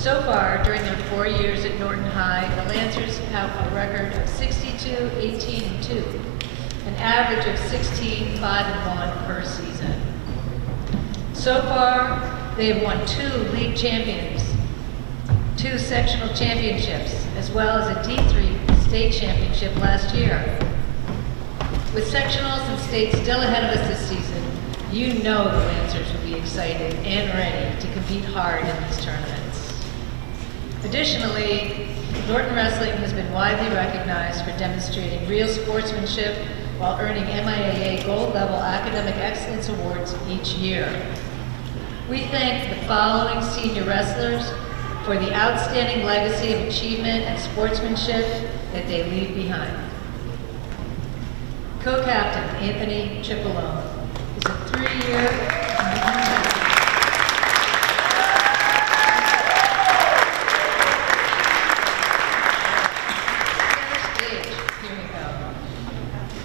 So far, during their 4 years at Norton High, the Lancers have a record of 62, 18, and 2, an average of 16, 5, and 1 per season. So far, they have won 2 league champions, 2 sectional championships, as well as a D3 state championship last year. With sectionals and states still ahead of us this season, you know the Lancers will be excited and ready to compete hard in these tournaments. Additionally, Norton Wrestling has been widely recognized for demonstrating real sportsmanship while earning MIAA gold-level academic excellence awards each year. We thank the following senior wrestlers for the outstanding legacy of achievement and sportsmanship that they leave behind. Co-captain Anthony Cipollone is a 3-year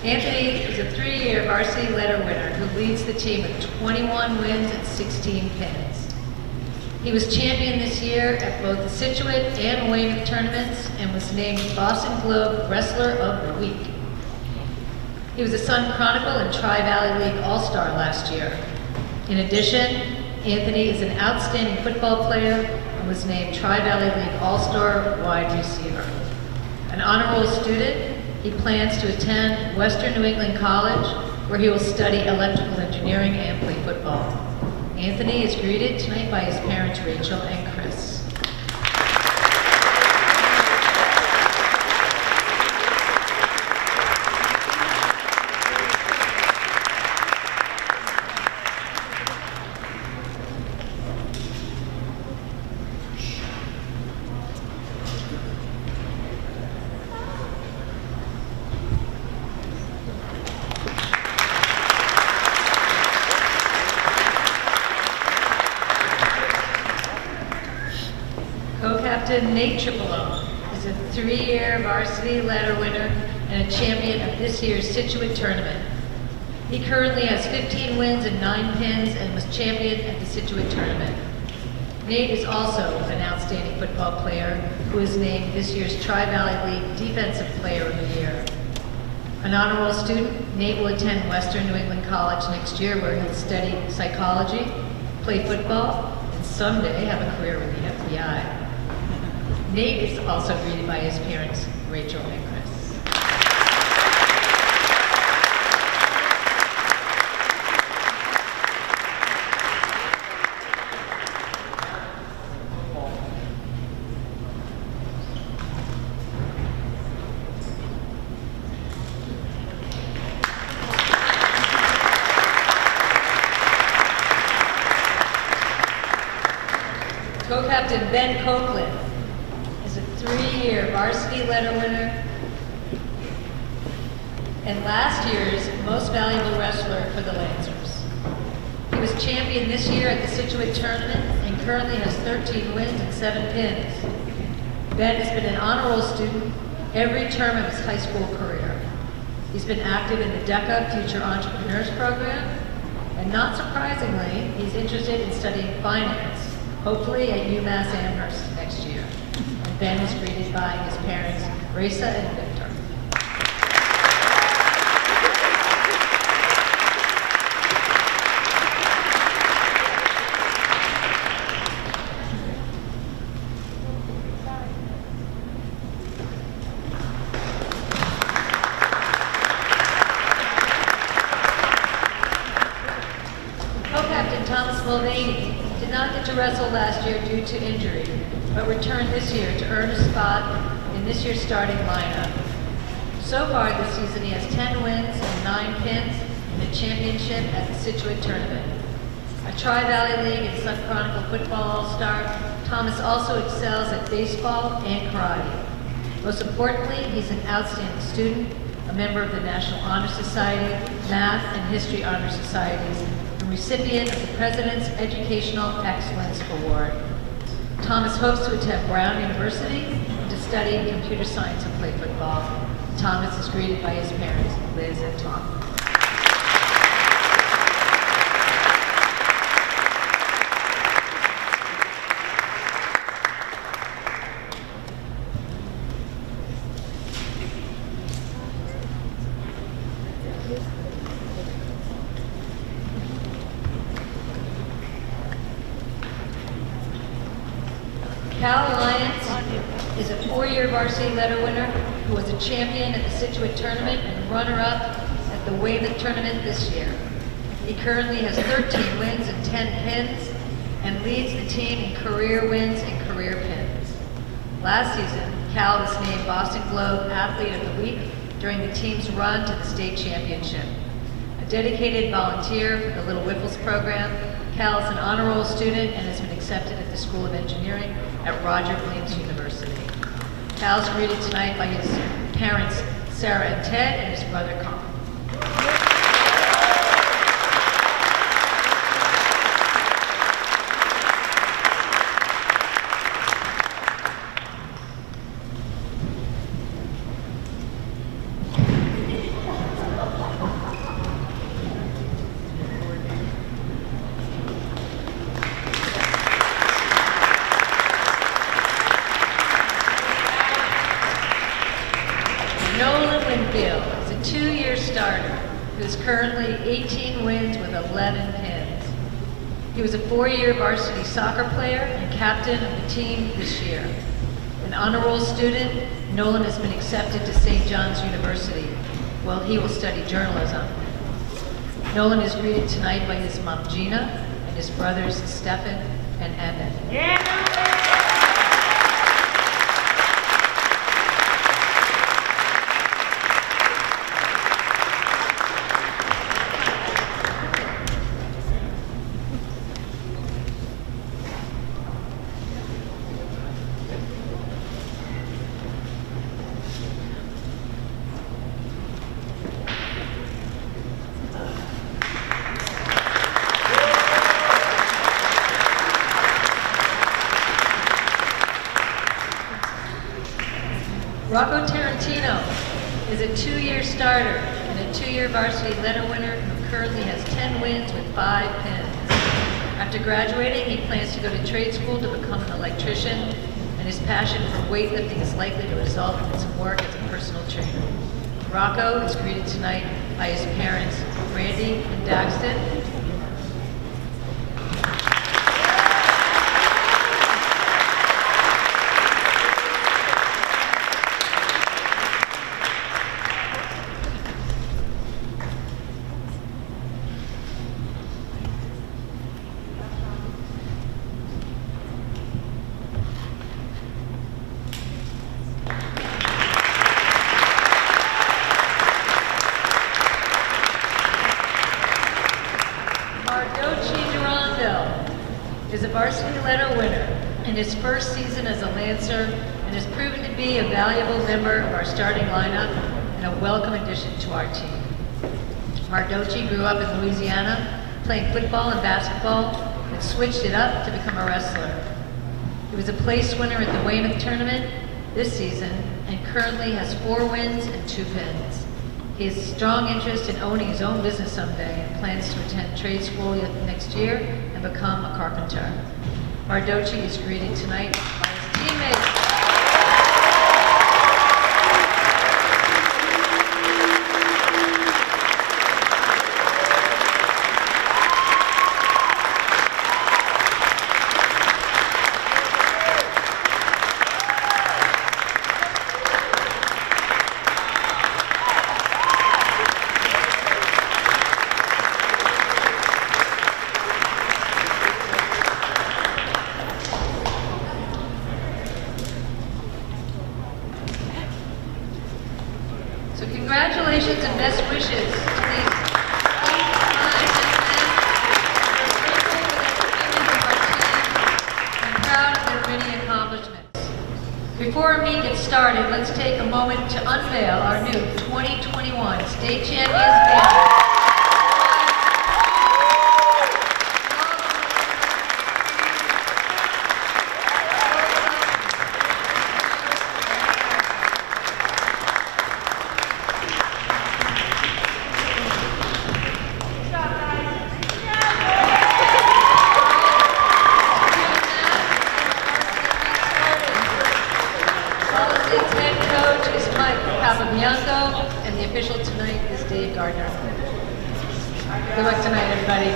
Anthony is a 3-year varsity letter winner who leads the team with 21 wins and 16 pins. He was champion this year at both the Scituate and Weymouth tournaments and was named Boston Globe Wrestler of the Week. He was a Sun Chronicle and Tri-Valley League All-Star last year. In addition, Anthony is an outstanding football player and was named Tri-Valley League All-Star wide receiver. An honor roll student, he plans to attend Western New England College, where he will study electrical engineering and play football. Anthony is greeted tonight by his parents, Rachel and Chris. Co-captain Nate Cipollone is a 3-year varsity ladder winner and a champion of this year's Scituate tournament. He currently has 15 wins and 9 pins and was champion at the Scituate tournament. Nate is also an outstanding football player who is named this year's Tri-Valley League Defensive Player of the Year. An honor roll student, Nate will attend Western New England College next year where he'll study psychology, play football, and someday have a career with the FBI. Nate is also greeted by his parents, Rachel and Chris. Co-captain Ben Copeland is a 3-year varsity letter winner and last year's most valuable wrestler for the Lancers. He was champion this year at the Scituate tournament and currently has 13 wins and 7 pins. Ben has been an honor roll student every term of his high school career. He's been active in the DECA Future Entrepreneurs Program, and not surprisingly, he's interested in studying finance, hopefully at UMass Amherst next year. And Ben is greeted by his parents, Raisa and Victor. Co-captain Thomas Mulvaney did not get to wrestle last year due to injury, but returned this year to earn a spot in this year's starting lineup. So far this season, he has 10 wins and 9 pins in the championship at the Scituate tournament. A Tri-Valley League and Sun Chronicle football all-star, Thomas also excels at baseball and karate. Most importantly, he's an outstanding student, a member of the National Honor Society, Math and History Honor Societies, and recipient of the President's Educational Excellence Award. Thomas hopes to attend Brown University and to study computer science and play football. Thomas is greeted by his parents, Liz and Tom. Cal Lyons is a 4-year varsity letter winner who was a champion at the Situate tournament and runner-up at the Weymouth tournament this year. He currently has 13 wins and 10 pins and leads the team in career wins and career pins. Last season, Cal was named Boston Globe Athlete of the Week during the team's run to the state championship. A dedicated volunteer for the Little Whiffles program, Cal is an honor roll student and has been accepted at the School of Engineering at Roger Williams University. Cal is greeted tonight by his parents, Sarah and Ted, and his brother, Colin. Is a 2-year starter who is currently 18 wins with 11 pins. He was a 4-year varsity soccer player and captain of the team this year. An honor roll student, Nolan has been accepted to St. John's University, where he will study journalism. Nolan is greeted tonight by his mom Gina and his brothers Stefan and Emmett. Yeah. Rocco Tarantino is a 2-year starter and a 2-year varsity letter winner who currently has 10 wins with 5 pins. After graduating, he plans to go to trade school to become an electrician, and his passion for weightlifting is likely to result in some work as a personal trainer. Rocco is greeted tonight by his parents, Randy and Daxton. Is a varsity letter winner in his first season as a Lancer and has proven to be a valuable member of our starting lineup and a welcome addition to our team. Mardoci grew up in Louisiana, playing football and basketball, and switched it up to become a wrestler. He was a place winner at the Weymouth tournament this season and currently has 4 wins and 2 pins. He has a strong interest in owning his own business someday and plans to attend trade school next year and become a carpenter. Mardoci is greeted tonight by his teammates. So congratulations and best wishes to these 8 guys and men. We're grateful for their commitment to our team and proud of their many accomplishments. Before our meet gets started, let's take a moment to unveil our new 2021 State Champions Band. Bianco, and the official tonight is Dave Gardner. Good luck tonight, everybody.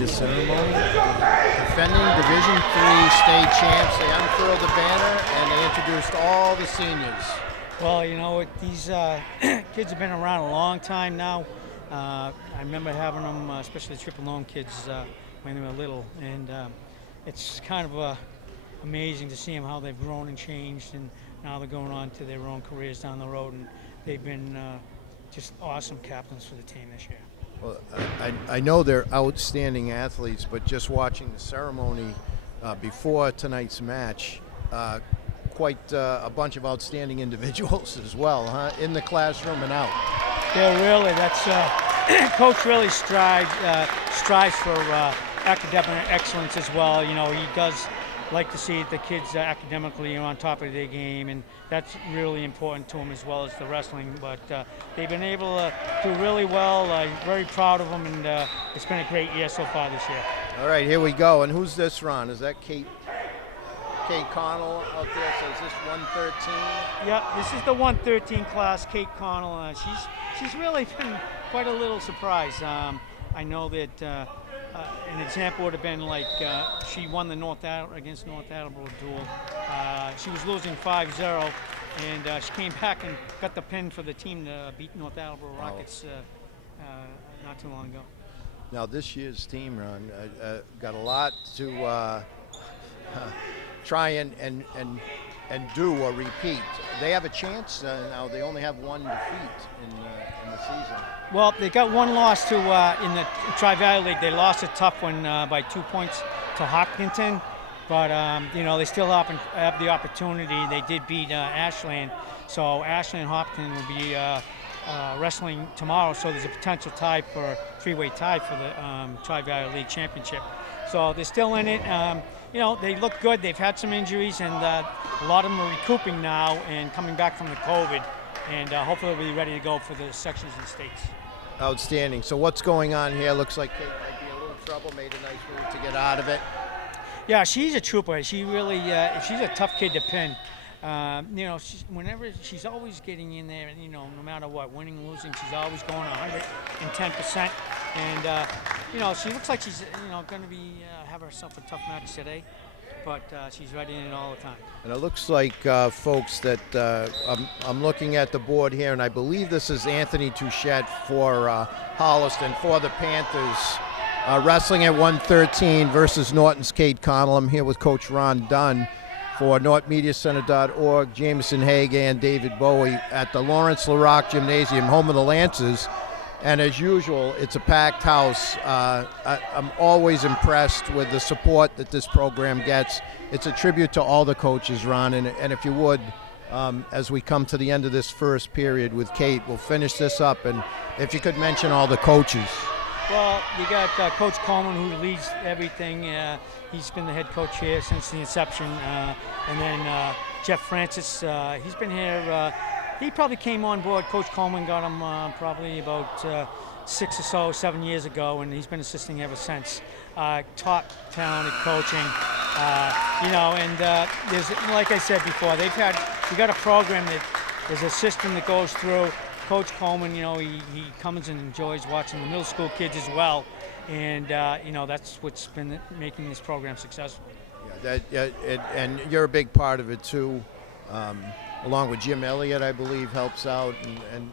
the ceremony. Defending Division III state champs, they unfurled the banner and they introduced all the seniors. Well, you know, these kids have been around a long time now. I remember having them, especially the Triple Norm kids, when they were little, and it's kind of amazing to see them how they've grown and changed, and now they're going on to their own careers down the road, and they've been just awesome captains for the team this year. Well, I know they're outstanding athletes, but just watching the ceremony before tonight's match, quite a bunch of outstanding individuals as well, huh? In the classroom and out. Yeah, really. That's Coach really strives for academic excellence as well. You know, he does like to see the kids academically on top of their game, and that's really important to him as well as the wrestling. But they've been able to do really well. Very proud of them, and it's been a great year so far this year. All right, here we go. And who's this, Ron? Is that Kate Connell out there? So is this 113? Yeah, this is the 113 class, Kate Connell. She's really been quite a little surprise. I know that an example would have been like she won the against North Attleboro duel. She was losing 5-0, and she came back and got the pin for the team to beat North Attleboro Rockets not too long ago. Now this year's team, Ron, got a lot to try and do or repeat. They have a chance now. They only have one defeat in the season. Well, they got one loss to in the Tri-Valley League. They lost a tough one by 2 points to Hopkinton, but you know, they still have the opportunity. They did beat Ashland, so Ashland and Hopkinton will be wrestling tomorrow. So there's a potential tie for three-way tie for the Tri-Valley League championship. So they're still in it. You know, they look good. They've had some injuries, and a lot of them are recouping now and coming back from the COVID, and hopefully they'll be ready to go for the sections and states. Outstanding. So what's going on here? Looks like Kate might be a little trouble. Made a nice move to get out of it. Yeah, she's a trooper. She really, she's a tough kid to pin. You know, she's always getting in there, and you know, no matter what, winning or losing, she's always going 110%. And you know, she looks like she's going to be have herself a tough match today, but she's ready in it all the time. And it looks like, folks, that I'm looking at the board here, and I believe this is Anthony Touchette for Holliston for the Panthers, wrestling at 113 versus Norton's Kate Connell. I'm here with Coach Ron Dunn for NortonMediaCenter.org, Jameson Haig and David Bowie at the Lawrence LaRock Gymnasium, home of the Lancers. And as usual, it's a packed house. I'm always impressed with the support that this program gets. It's a tribute to all the coaches, Ron. And if you would, as we come to the end of this first period with Kate, we'll finish this up. And if you could mention all the coaches. Well, you got Coach Coleman, who leads everything. He's been the head coach here since the inception. And then Jeff Francis, he's been here. He probably came on board. Coach Coleman got him probably about 7 years ago, and he's been assisting ever since. Top talented coaching, you know, and there's, like I said before, we got a program that there's a system that goes through. Coach Coleman, you know, he comes and enjoys watching the middle school kids as well, and you know, that's what's been making this program successful. Yeah, and you're a big part of it too. Along with Jim Elliott, I believe, helps out,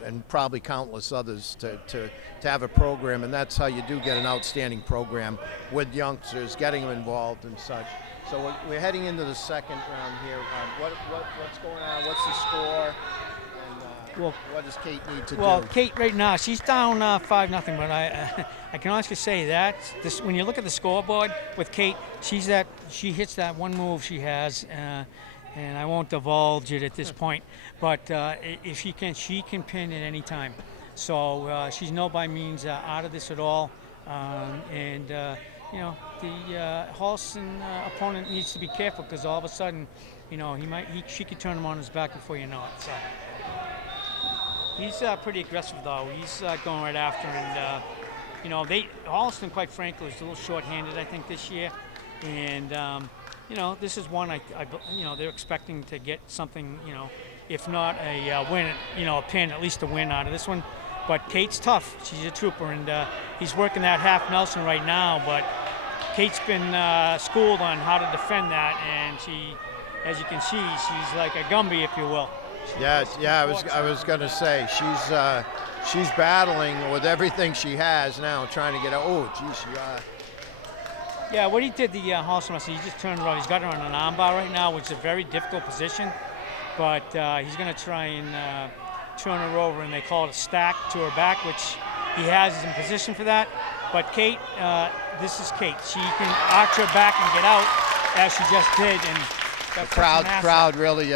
and probably countless others to have a program, and that's how you do get an outstanding program with youngsters, getting them involved and such. So we're heading into the second round here. What's going on? What's the score? And what does Kate need to do? Well, Kate right now, she's down 5-0, but I can honestly say that when you look at the scoreboard with Kate, she hits that one move she has. And I won't divulge it at this point, but if she can pin at any time. So she's no by means out of this at all. And you know, the Holliston opponent needs to be careful, because all of a sudden, you know, she could turn him on his back before you know it. So he's pretty aggressive though. He's going right after, and you know, Holliston, quite frankly, is a little short-handed, I think, this year, and. You know, this is one you know, they're expecting to get something, you know, if not a win, you know, a pin, at least a win out of this one. But Kate's tough. She's a trooper, and he's working that half Nelson right now. But Kate's been schooled on how to defend that, and she, as you can see, she's like a Gumby, if you will. I was going to say she's battling with everything she has now, trying to get out. Oh, geez, Yeah, what he did, the Holliston wrestler, he just turned around. He's got her on an armbar right now, which is a very difficult position, but he's going to try and turn her over, and they call it a stack to her back, which he has is in position for that. But Kate, this is Kate. She can arch her back and get out, as she just did, and the crowd really,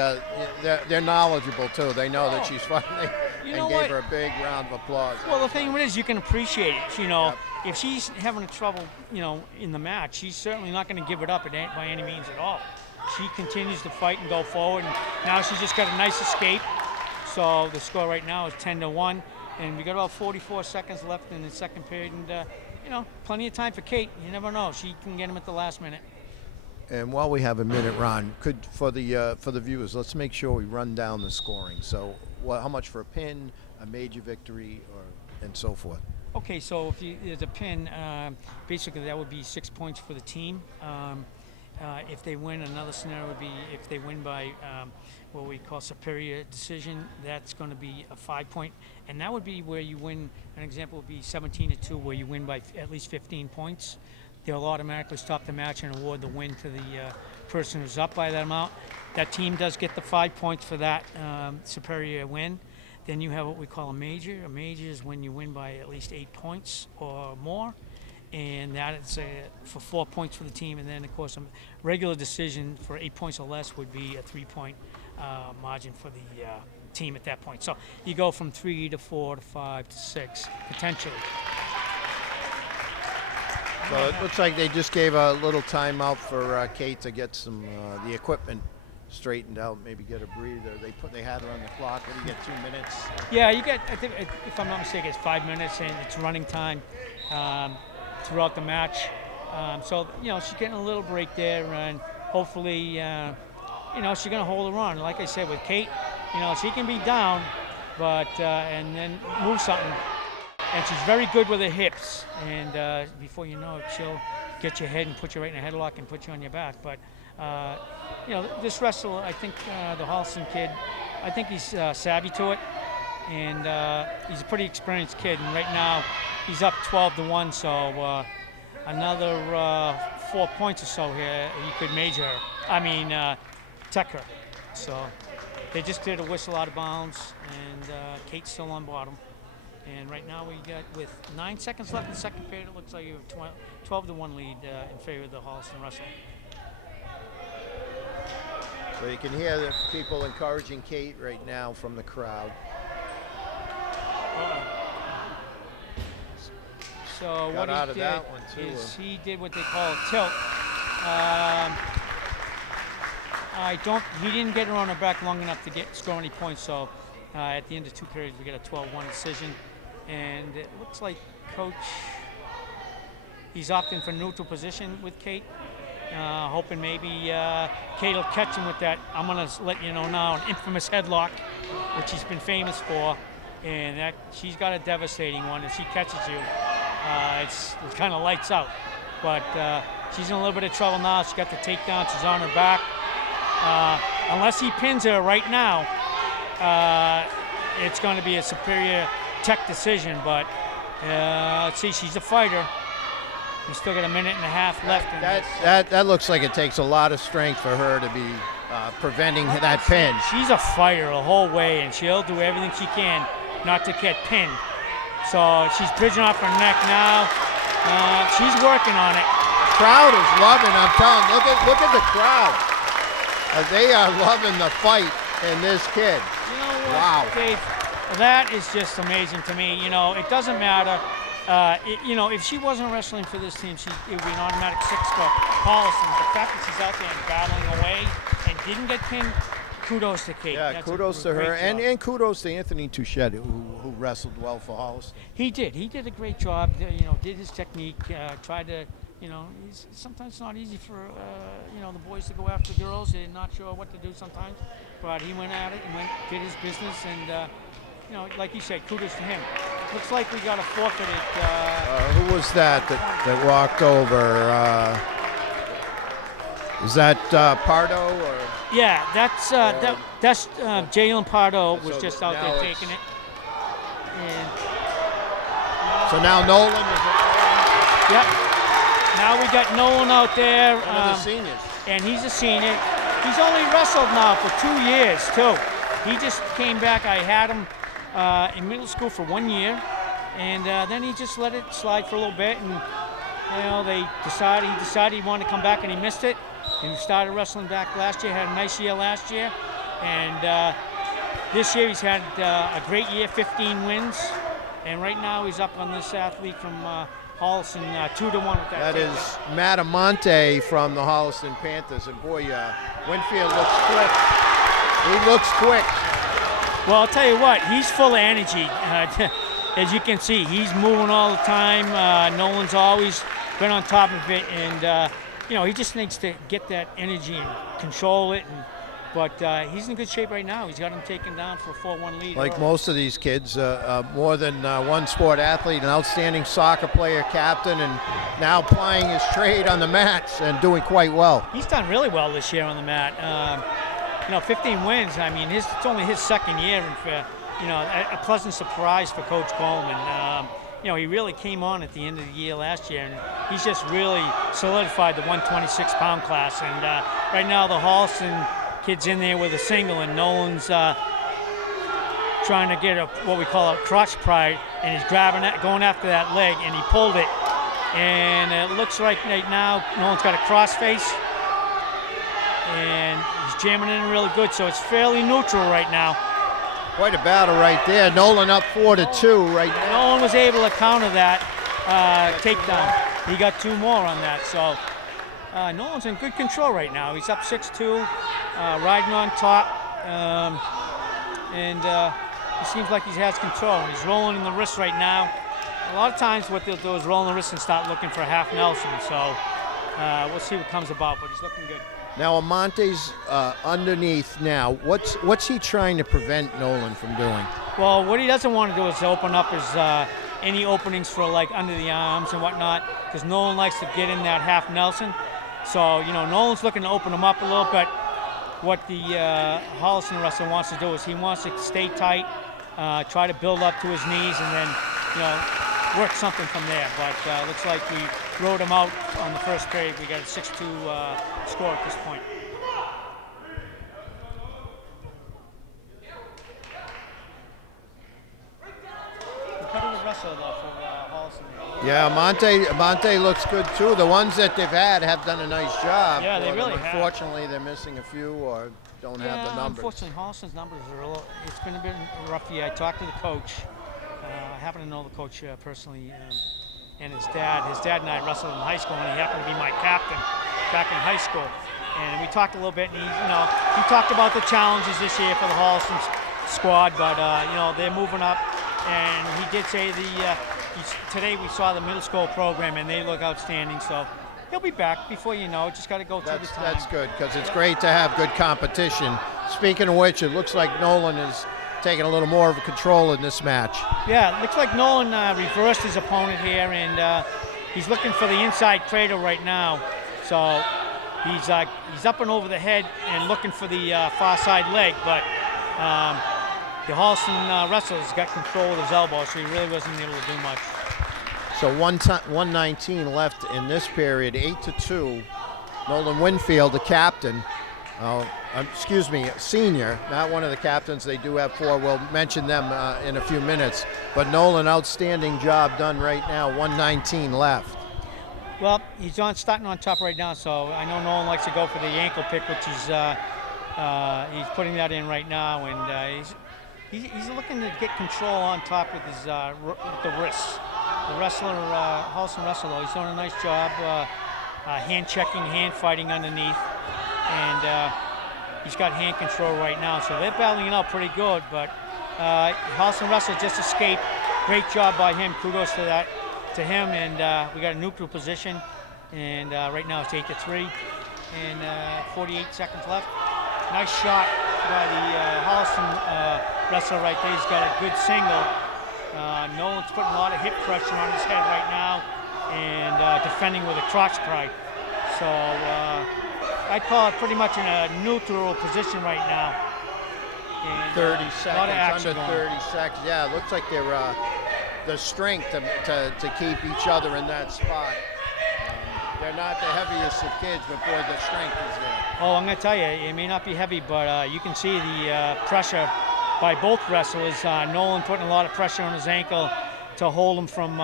they're knowledgeable too. They know that she's fighting, and gave her a big round of applause. Well, the thing is, you can appreciate it. Yep. If she's having trouble, in the match, she's certainly not going to give it up by any means at all. She continues to fight and go forward, and now she's just got a nice escape. So the score right now is 10-1, and we got about 44 seconds left in the second period, and plenty of time for Kate. You never know; she can get him at the last minute. And while we have a minute, Ron, for the viewers, let's make sure we run down the scoring. So, how much for a pin, a major victory, and so forth? Okay, so if there's a pin, basically that would be 6 points for the team. If they win, another scenario would be if they win by what we call superior decision. That's going to be a 5-point, and that would be where you win. An example would be 17-2, where you win by at least 15 points. They'll automatically stop the match and award the win to the person who's up by that amount. That team does get the 5 points for that superior win. Then you have what we call a major. A major is when you win by at least 8 points or more, and that is for 4 points for the team. And then, of course, a regular decision for 8 points or less would be a 3-point margin for the team at that point. So you go from 3 to 4 to 5 to 6 potentially. So it looks like they just gave a little timeout for Kate to get some the equipment straightened out, maybe get a breather. They had her on the clock. What do you get, 2 minutes? Yeah, you get, I think, if I'm not mistaken, it's 5 minutes, and it's running time throughout the match. So she's getting a little break there, and hopefully, she's going to hold her on. Like I said, with Kate, she can be down, but and then move something. And she's very good with her hips, and before you know it, she'll get your head and put you right in a headlock and put you on your back. But this wrestler, I think the Holliston kid, I think he's savvy to it, and he's a pretty experienced kid. And right now, he's up 12-1, so another 4 points or so here, he could major her. Tech her. So they just did a whistle out of bounds, and Kate's still on bottom. And right now we got, with 9 seconds left in the second period, it looks like you have 12-1 lead in favor of the Holliston wrestler. So you can hear the people encouraging Kate right now from the crowd. So Got out what of he that one too, did is he did what they call a tilt. He didn't get her on her back long enough to score any points, so at the end of 2 periods, we get a 12-1 decision. And it looks like Coach, he's opting for neutral position with Kate, hoping maybe Kate will catch him with that, I'm going to let you know now, an infamous headlock, which he's been famous for. And that she's got a devastating one. If she catches you, it kind of lights out. But she's in a little bit of trouble now. She's got the takedown. She's on her back. Unless he pins her right now, it's going to be a superior tech decision. But let's see, she's a fighter. We still got a minute and a half left. That looks like it takes a lot of strength for her to be preventing that pin. She's a fighter the whole way, and she'll do everything she can not to get pinned. So she's bridging off her neck now. She's working on it. The crowd is loving. I'm telling you, look at the crowd. They are loving the fight in this kid. You know what, wow, Dave? That is just amazing to me. It doesn't matter. If she wasn't wrestling for this team, it would be an automatic 6 for Holliston. The fact that she's out there and battling away and didn't get pinned, kudos to Kate. Yeah, That's kudos to her, and kudos to Anthony Touchette, who wrestled well for Holliston. He did a great job. Did his technique. Tried to, sometimes it's not easy for the boys to go after girls. They're not sure what to do sometimes, but he went at it and did his business, and like you said, kudos to him. looks like we got a forfeited. Who was that walked over? Is that Pardo or? Yeah, that's Jalen Pardo was So just out now there it's- taking it. And So now Nolan is yep. Now we got Nolan out there, one of the seniors. and he's a senior. He's only wrestled now for 2 years too. He just came back. I had him in middle school for 1 year, and then he just let it slide for a little bit, and he decided he wanted to come back, and he missed it. And he started wrestling back last year. Had a nice year last year, and this year he's had a great year, 15 wins, and right now he's up on this athlete from Holliston, 2-1 with that. That is Matt Amante from the Holliston Panthers, and boy, Winfield looks quick. He looks quick. Well, I'll tell you what, he's full of energy. As you can see, he's moving all the time. Nolan's always been on top of it, and he just needs to get that energy and control it. But he's in good shape right now. He's got him taken down for a 4-1 lead. Like most of these kids, more than one sport athlete, an outstanding soccer player, captain, and now plying his trade on the mats and doing quite well. He's done really well this year on the mat. 15 wins. I mean, it's only his second year, and for a pleasant surprise for Coach Coleman. He really came on at the end of the year last year, and he's just really solidified the 126-pound class. And right now, the Holliston kid's in there with a single, and Nolan's trying to get what we call a crotch pride, and he's grabbing it, going after that leg, and he pulled it. And it looks like right now Nolan's got a cross face, and he's jamming in really good, so it's fairly neutral right now. Quite a battle right there. Nolan up 4-2 right now. Nolan was able to counter that takedown. He got 2 more on that, so Nolan's in good control right now. He's up 6-2, riding on top, and he seems like he has control. He's rolling in the wrist right now. A lot of times what they'll do is roll in the wrist and start looking for a half Nelson, so we'll see what comes about, but he's looking good. Now Amonte's underneath now. What's he trying to prevent Nolan from doing? Well, what he doesn't want to do is open up his any openings for like under the arms and whatnot, because Nolan likes to get in that half Nelson. So Nolan's looking to open him up a little bit. What the Holliston wrestler wants to do is he wants to stay tight, try to build up to his knees, and then work something from there. But looks like we rode him out on the first period. We got a 6-2 score at this point. Competitive wrestler though for Holliston. Yeah, Amante looks good too. The ones that they've had have done a nice job. Yeah, they really have. Unfortunately, they're missing a few or don't have the numbers. Unfortunately, Holliston's numbers are a little. It's been a bit rough year. I talked to the coach. I happen to know the coach personally, and his dad. His dad and I wrestled in high school, and he happened to be my captain back in high school. And we talked a little bit, and he talked about the challenges this year for the Holliston squad, but they're moving up. And he did say today we saw the middle school program, and they look outstanding. So he'll be back before you know it. Just got to go through the time. That's good, because it's great to have good competition. Speaking of which, it looks like Nolan is taking a little more of control in this match. Yeah, it looks like Nolan reversed his opponent here, and he's looking for the inside cradle right now. So he's up and over the head and looking for the far side leg, but the Holliston wrestler's got control of his elbow, so he really wasn't able to do much. So 1:19 left in this period, 8-2. Nolan Winfield, the captain. Senior, not one of the captains. They do have 4. We'll mention them in a few minutes. But Nolan, outstanding job done right now. 1:19 left. Well, he's starting on top right now, so I know Nolan likes to go for the ankle pick, which he's putting that in right now, and he's looking to get control on top with his with the wrists. The wrestler, Holliston wrestler, though, he's doing a nice job, hand checking, hand fighting underneath, and he's got hand control right now, so they're battling it out pretty good. But Holliston wrestler just escaped. Great job by him. Kudos to him, and we got a neutral position, and right now it's 8-3, and 48 seconds left. Nice shot by the Holliston wrestler right there. He's got a good single, Nolan's putting a lot of hip pressure on his head right now and defending with a crotch pry. So I'd call it pretty much in a neutral position right now. And, 30 a lot of seconds, action under going. 30 seconds. Yeah, it looks like they're the strength to keep each other in that spot. They're not the heaviest of kids, but boy, the strength is there. Oh, I'm going to tell you, it may not be heavy, but you can see the pressure by both wrestlers. Nolan putting a lot of pressure on his ankle to hold him from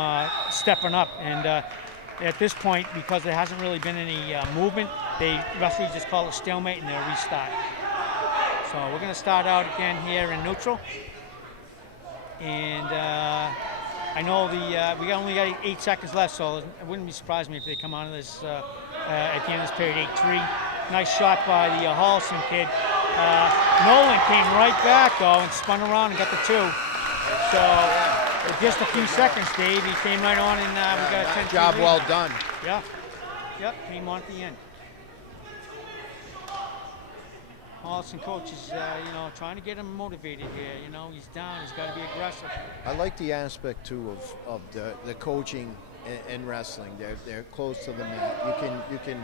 stepping up. And at this point, because there hasn't really been any movement, the referee just called a stalemate and they'll restart. So we're going to start out again here in neutral. And I know we only got 8 seconds left, so it wouldn't be surprised me if they come out of this at the end of this period 8-3. Nice shot by the Holliston kid. Nolan came right back though and spun around and got the 2. So with just a few seconds, Dave, he came right on and we got a 10-2 Job lead well now. done. Yeah. Yep, came on at the end. Holliston coach is, trying to get him motivated here. He's down. He's got to be aggressive. I like the aspect too of the coaching in wrestling. They're close to the mat. You can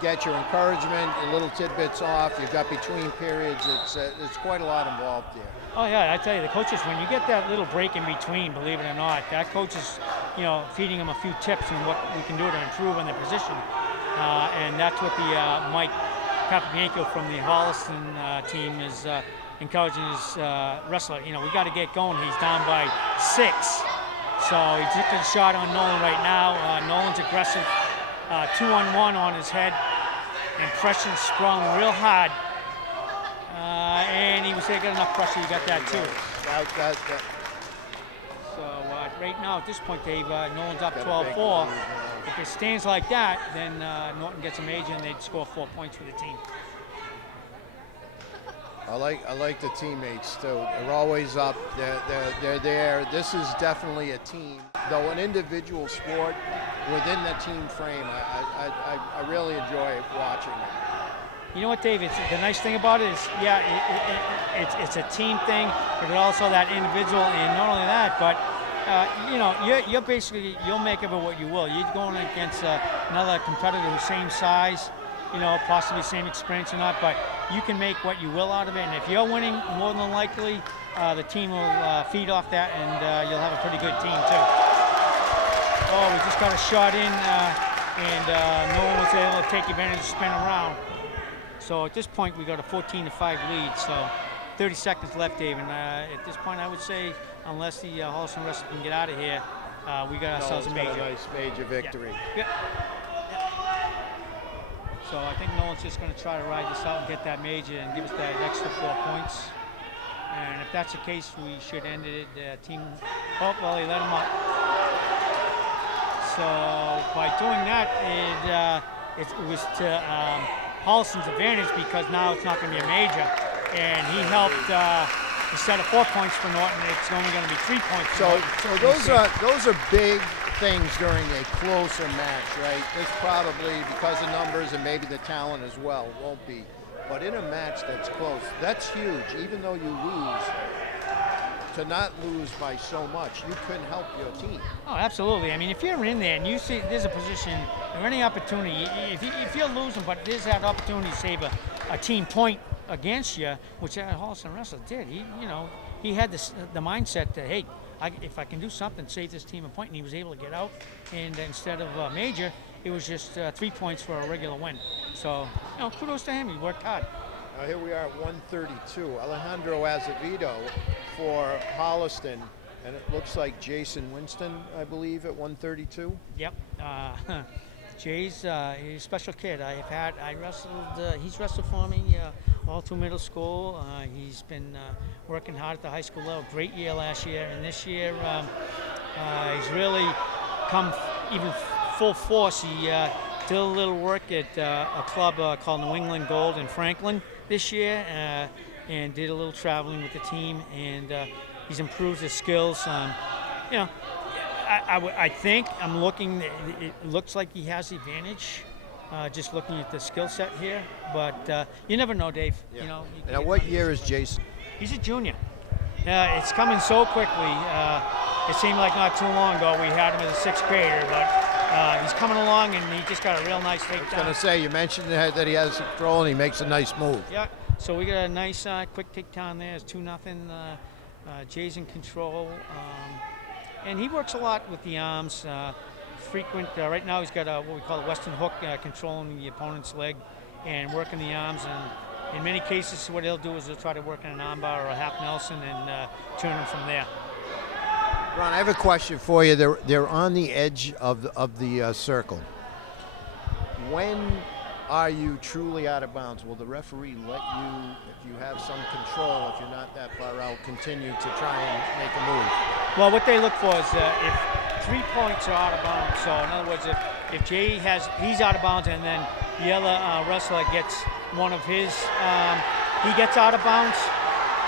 get your encouragement, your little tidbits off. You've got between periods. It's quite a lot involved there. Oh yeah, I tell you, the coaches, when you get that little break in between, believe it or not, that coach is, feeding them a few tips on what we can do to improve on their position, and that's what the Mike Capabianco from the Holliston team is encouraging his wrestler. We got to get going. He's down by 6, so he took a shot on Nolan right now. Nolan's aggressive, 2-on-1 on his head, and pressure sprung real hard. And he was got enough pressure. You got that too. So right now, at this point, Dave, Nolan's up 12-4. If it stands like that, then Norton gets a major and they'd score 4 points for the team. I like the teammates too. They're always up. They're there. This is definitely a team. Though an individual sport, within the team frame, I really enjoy watching it. You know what, Dave? The nice thing about it is, it's a team thing, but also that individual, and not only that, but you're basically, you'll make of it what you will. You're going against another competitor who's same size, possibly same experience or not, but you can make what you will out of it. And if you're winning, more than likely, the team will feed off that, and you'll have a pretty good team too. Oh, we just got a shot in, and no one was able to take advantage of spin around. So at this point, we got a 14-5 lead. So 30 seconds left, Dave. And at this point, I would say, unless the Holliston wrestler can get out of here, we got ourselves a major. Got a nice major victory. Yeah. So I think Nolan's just going to try to ride this out and get that major and give us that extra 4 points. And if that's the case, we should end it at team. Oh, well, he let him up. So by doing that, it was to Holliston's advantage, because now it's not going to be a major, and he helped instead of 4 points for Norton, it's only going to be 3 points. So those are big things during a closer match, right? This probably, because of numbers and maybe the talent as well, won't be. But in a match that's close, that's huge. Even though you lose, to not lose by so much, you couldn't help your team. Oh, absolutely. I mean, if you're in there and you see there's a position or any opportunity, if you're losing, but there's that opportunity to save a team point against you, which Holliston wrestler did. He had the mindset that, hey, if I can do something, save this team a point, and he was able to get out. And instead of a major, it was just 3 points for a regular win. So, kudos to him. He worked hard. Here we are at 132. Alejandro Azevedo for Holliston, and it looks like Jason Winston, I believe, at 132. Yep. Jay's he's a special kid. He's wrestled for me all through middle school. He's been working hard at the high school level. Great year last year, and this year he's really come even full force. He did a little work at a club called New England Gold in Franklin this year, and did a little traveling with the team, and he's improved his skills. I think I'm looking. It looks like he has the advantage, just looking at the skill set here. But you never know, Dave. Yeah. Now, what year is Jason? He's a junior. Yeah, it's coming so quickly. It seemed like not too long ago we had him as a sixth grader, but he's coming along and he just got a real nice takedown. I was going to say, you mentioned that he has control and he makes a nice move. Yeah, so we got a nice quick takedown there. It's 2-0. Jay's in control. And he works a lot with the arms. Frequent. Right now he's got what we call a Western hook, controlling the opponent's leg and working the arms. And in many cases, what he'll do is he'll try to work in an armbar or a half Nelson and turn him from there. Ron, I have a question for you. They're on the edge of the circle. When are you truly out of bounds? Will the referee let you, if you have some control, if you're not that far out, continue to try and make a move? Well, what they look for is if 3 points are out of bounds. So in other words, if Jay he's out of bounds and then the other wrestler gets one of his, he gets out of bounds,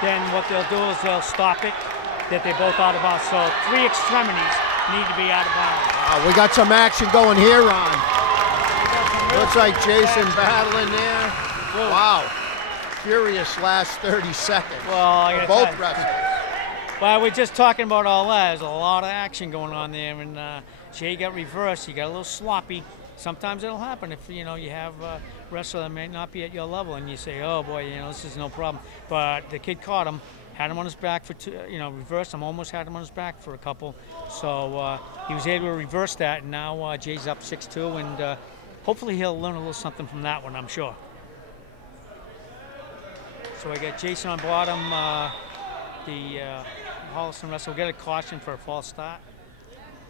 then what they'll do is they'll stop it, that they're both out of bounds. So 3 extremities need to be out of bounds. We got some action going here, Ron. Looks like Jason battling there. Really? Wow. Furious last 30 seconds. Well, for both wrestlers. Well, we're just talking about all that. There's a lot of action going on there, and Jay got reversed. He got a little sloppy. Sometimes it'll happen if you have a wrestler that may not be at your level, and you say, "Oh boy, this is no problem." But the kid caught him, had him on his back for two, reversed him, almost had him on his back for a couple. So he was able to reverse that, and now Jay's up 6-2, and hopefully he'll learn a little something from that one, I'm sure. So I got Jason on bottom. The Holliston wrestler will get a caution for a false start.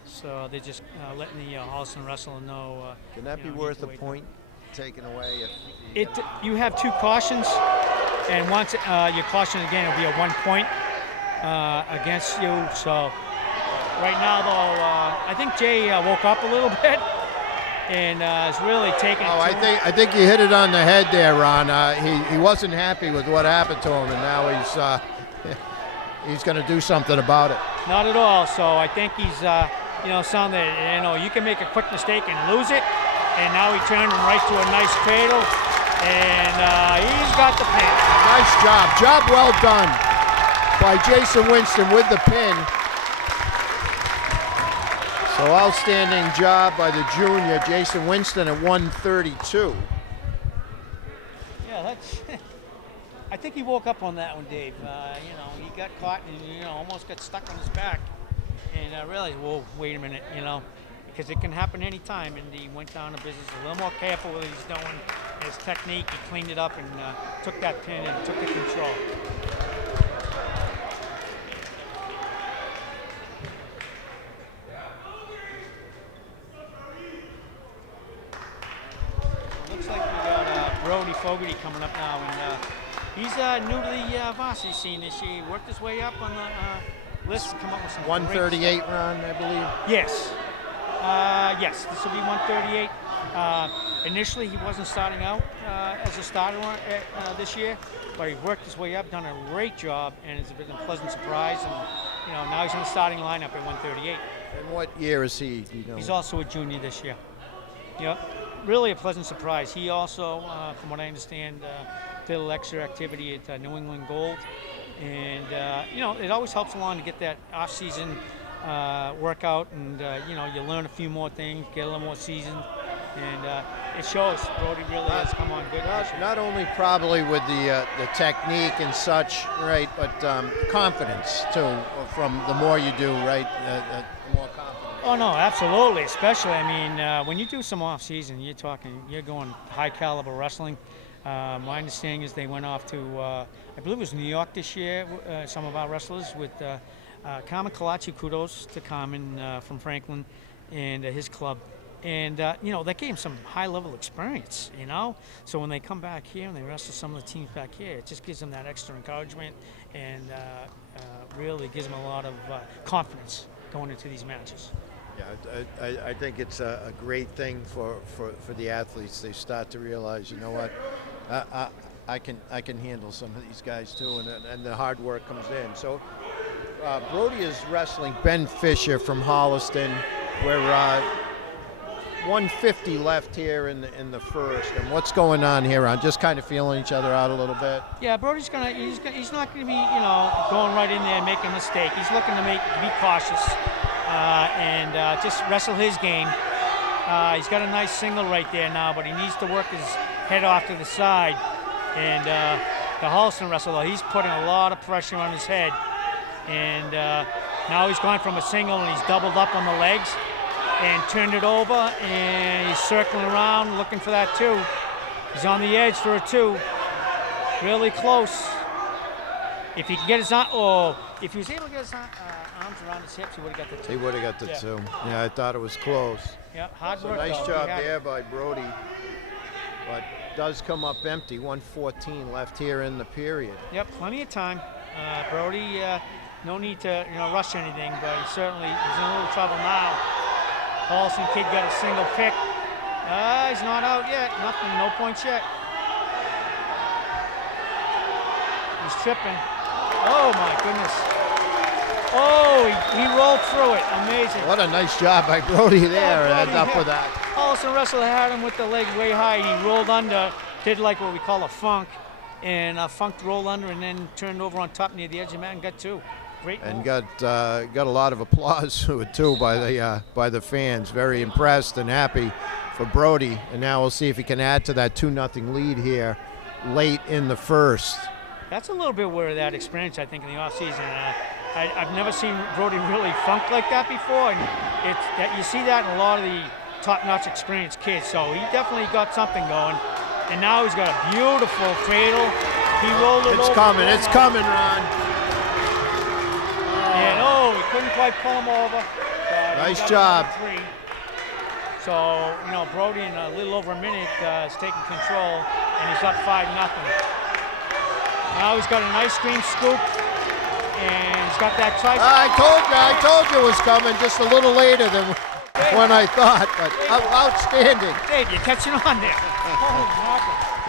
So they're just letting the Holliston wrestler know. Can that be worth a point taken away? You have 2 cautions, and once your caution again, it'll be a 1 point against you. So right now, though, I think Jay woke up a little bit and is really taking. Oh, I think you hit it on the head there, Ron. He wasn't happy with what happened to him, and now he's going to do something about it. Not at all. So I think he's something that you can make a quick mistake and lose it, and now he turned him right to a nice cradle, and he's got the pin. Nice job well done by Jason Winston with the pin. So outstanding job by the junior Jason Winston at 132. Yeah, that's. I think he woke up on that one, Dave. He got caught and almost got stuck on his back, and I realized, whoa, wait a minute, because it can happen any time. And he went down to business a little more careful with what he's doing, his technique. He cleaned it up and took that pin and took the control. Looks like we got Brody Fogarty coming up now, and he's new to the varsity scene this year. He worked his way up on the list, come up with some 138 Ron, I believe. Yes. Yes, this will be 138. Initially, he wasn't starting out as a starter this year, but he worked his way up, done a great job, and it's been a pleasant surprise. And now he's in the starting lineup at 138. And what year is he? He's also a junior this year. Really a pleasant surprise. He also, from what I understand, did a little extra activity at New England Gold, and it always helps along to get that off-season workout, and you learn a few more things, get a little more seasoned, and it shows. Brody really has come on good. Not only probably with the technique and such, right, but confidence too. From the more you do, right, the more confidence. Oh no, absolutely. Especially, when you do some off-season, you're going high-caliber wrestling. My understanding is they went off to, I believe it was New York this year, some of our wrestlers with Carmen Colaci. Kudos to Carmen from Franklin and his club. And, that gave them some high-level experience, So when they come back here and they wrestle some of the teams back here, it just gives them that extra encouragement and really gives them a lot of confidence going into these matches. Yeah, I think it's a great thing for the athletes. They start to realize, you know what, I can handle some of these guys too, and the hard work comes in. So Brody is wrestling Ben Fisher from Holliston, where 150 left here in the first. And what's going on here? I'm just kind of feeling each other out a little bit. Yeah, Brody's he's not gonna be going right in there and making a mistake. He's looking to be cautious and just wrestle his game. He's got a nice single right there now, but he needs to work his head off to the side. And the Holliston wrestler, he's putting a lot of pressure on his head. And now he's gone from a single and he's doubled up on the legs and turned it over, and he's circling around looking for that 2. He's on the edge for a 2. Really close. If he can get his if he was able to get his arms around his hips, he would have got the 2. He would have got the 2. Yeah, I thought it was close. Yeah, hard work. Nice job there by Brody, but does come up empty. 1:14 left here in the period. Yep, plenty of time. Brody, no need to rush anything, but he's in a little trouble now. Holliston kid got a single pick. He's not out yet. Nothing, no points yet. He's tripping. Oh my goodness. Oh, he rolled through it. Amazing. What a nice job by Brody there. Brody, Up with that. Holliston wrestler had him with the leg way high. He rolled under, did like what we call a funk, and funked roll under, and then turned over on top near the edge of the mat and got 2. Great move. And got a lot of applause to it too by the fans. Very impressed and happy for Brody. And now we'll see if he can add to that 2-0 lead here late in the first. That's a little bit where that experience, I think, in the offseason. I've never seen Brody really funk like that before, and you see that in a lot of the top-notch experienced kids. So he definitely got something going. And now he's got a beautiful cradle. He rolled it over. It's coming, Ron. And he couldn't quite pull him over. Nice job. 3. So, Brody in a little over a minute is taking control, and he's up 5-0. Now he's got an ice cream scoop, and he's got that tricep. I told you it was coming, just a little later than when I thought, but outstanding. Dave, you're catching on there.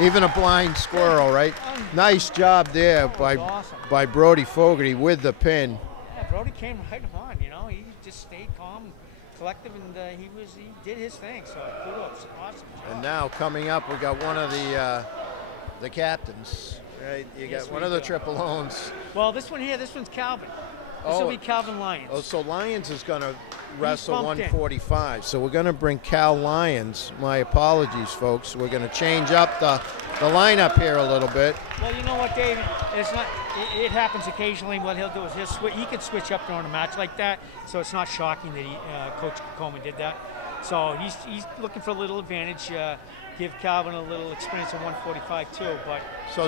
Even a blind squirrel, right? Nice job there by Brody Fogarty with the pin. Yeah, Brody came right on, he just stayed calm, collective, and he did his thing, so kudos, awesome job. And now coming up, we got one of the captains, right? You got one of the triple owns. Well, this one's Calvin. This will be Calvin Lyons. Oh, so Lyons is going to wrestle 145. So we're going to bring Cal Lyons. My apologies, folks. We're going to change up the lineup here a little bit. Well, you know what, David? It happens occasionally. What he'll do is he could switch up during a match like that, so it's not shocking that Coach Coleman did that. So he's looking for a little advantage. Give Calvin a little experience at 145 too. But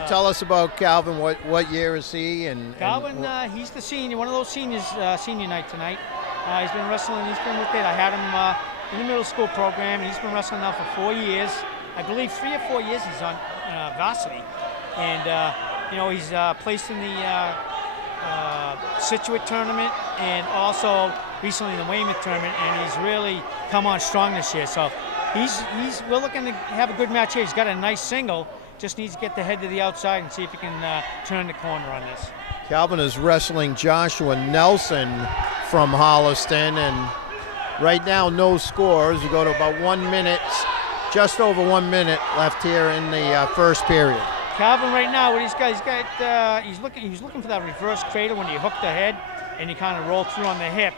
tell us about Calvin. What year is he? Calvin, he's the senior, one of those seniors. Senior night tonight. He's been wrestling. He's been with it. I had him in the middle school program. He's been wrestling now for 4 years. I believe 3 or 4 years he's on Varsity, and he's placed in the Situate tournament and also recently in the Weymouth tournament, and he's really come on strong this year. So we're looking to have a good match here. He's got a nice single. Just needs to get the head to the outside and see if he can turn the corner on this. Calvin is wrestling Joshua Nelson from Holliston, and right now no scores. We go to about 1 minute, just over 1 minute left here in the first period. Calvin right now, what he's got, he was looking for that reverse cradle when you hook the head and you kind of roll through on the hip.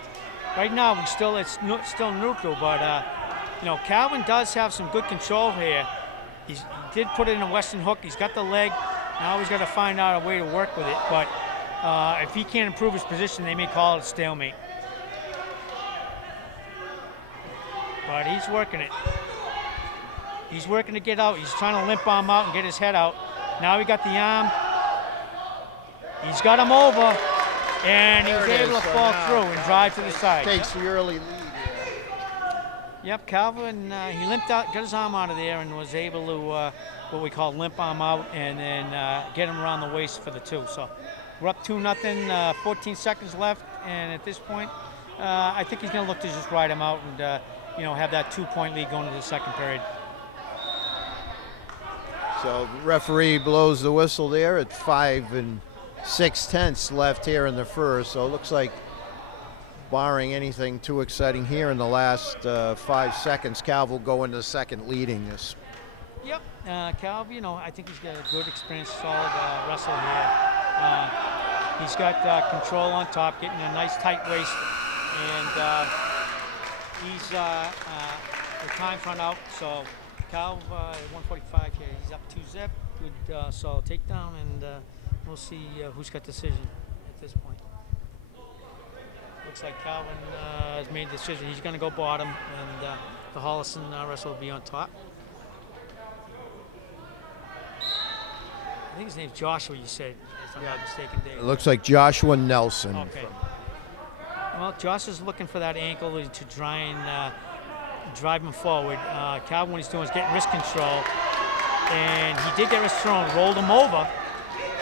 Right now, it's still neutral, but Calvin does have some good control here. He did put it in a Western hook. He's got the leg. Now he's got to find out a way to work with it. But if he can't improve his position, they may call it a stalemate. But he's working it. He's working to get out. He's trying to limp arm out and get his head out. Now he got the arm. He's got him over, and he was able to fall through and drive to the side. Takes the early lead here. Yep, Calvin, he limped out, got his arm out of there, and was able to what we call limp arm out, and then get him around the waist for the 2. So we're up 2-0, 14 seconds left, and at this point, I think he's going to look to just ride him out and have that 2-point lead going into the second period. So the referee blows the whistle there at 5 6/10 left here in the first. So it looks like barring anything too exciting here in the last 5 seconds, Cal will go into the second leading this. Yep, Cal, I think he's got a good, experienced, solid wrestler here. He's got control on top, getting a nice tight waist, and he's the time front out. So Cal, 145 here, he's up 2-zip, good solid takedown, and we'll see who's got decision at this point. Looks like Calvin has made a decision. He's going to go bottom, and the Holliston wrestler will be on top. I think his name's Joshua, you said, if I'm not mistaken, Dave. It looks like Joshua Nelson. Okay. Well, Josh is looking for that ankle to try and drive him forward. Calvin, what he's doing is getting wrist control. And he did get wrist control and rolled him over.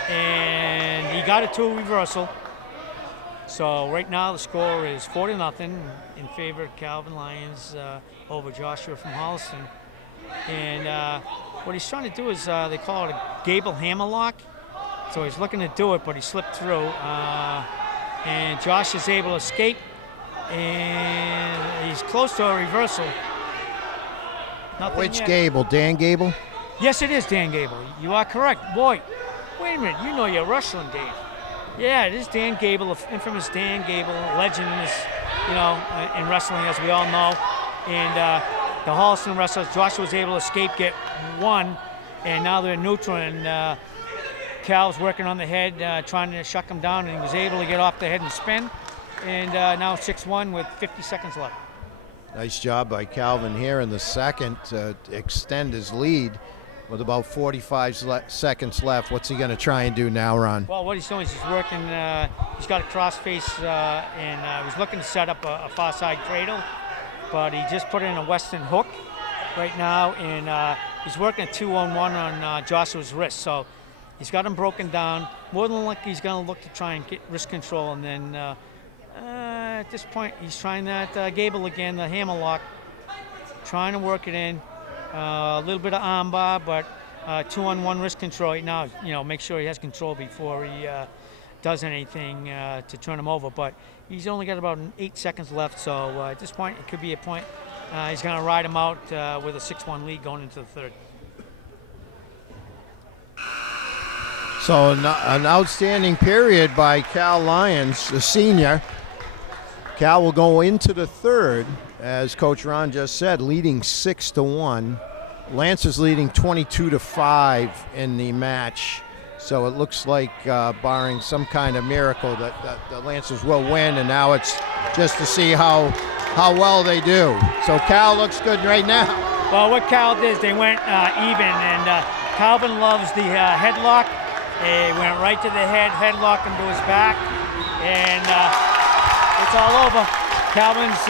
And he got it to a reversal. So right now the score is 4-0 in favor of Calvin Lyons over Joshua from Holliston. And what he's trying to do is they call it a gable hammerlock. So he's looking to do it, but he slipped through. And Josh is able to escape. And he's close to a reversal. Nothing Which yet. Gable? Dan Gable? Yes, it is Dan Gable. You are correct. Boy, wait a minute. You know your wrestling, Dave. Yeah, it is Dan Gable, infamous Dan Gable, legend in this, in wrestling, as we all know. And the Holliston wrestlers, Joshua was able to escape, get one, and now they're neutral. And Cal's working on the head, trying to shut him down, and he was able to get off the head and spin. And now 6-1 with 50 seconds left. Nice job by Calvin here in the second to extend his lead with about 45 seconds left. What's he going to try and do now, Ron? Well, what he's doing is he's working, he's got a cross face, and he's looking to set up a far side cradle, but he just put in a Western hook right now, and he's working a 2-on-1 on Joshua's wrist. So he's got him broken down. More than likely, he's going to look to try and get wrist control, and then at this point, he's trying that Gable again, the hammerlock, trying to work it in. A little bit of arm bar, but 2-on-1 wrist control right now. Make sure he has control before he does anything to turn him over. But he's only got about 8 seconds left, so at this point, it could be a point. He's going to ride him out with a 6-1 lead going into the third. So an outstanding period by Cal Lyons, the senior. Cal will go into the third, as Coach Ron just said, leading 6-1. Lance is leading 22-5 in the match. So it looks like, barring some kind of miracle, that the Lancers will win. And now it's just to see how well they do. So Cal looks good right now. Well, what Cal did is they went even, and Calvin loves the headlock. He went right to the headlock him to his back, and it's all over. Calvin's,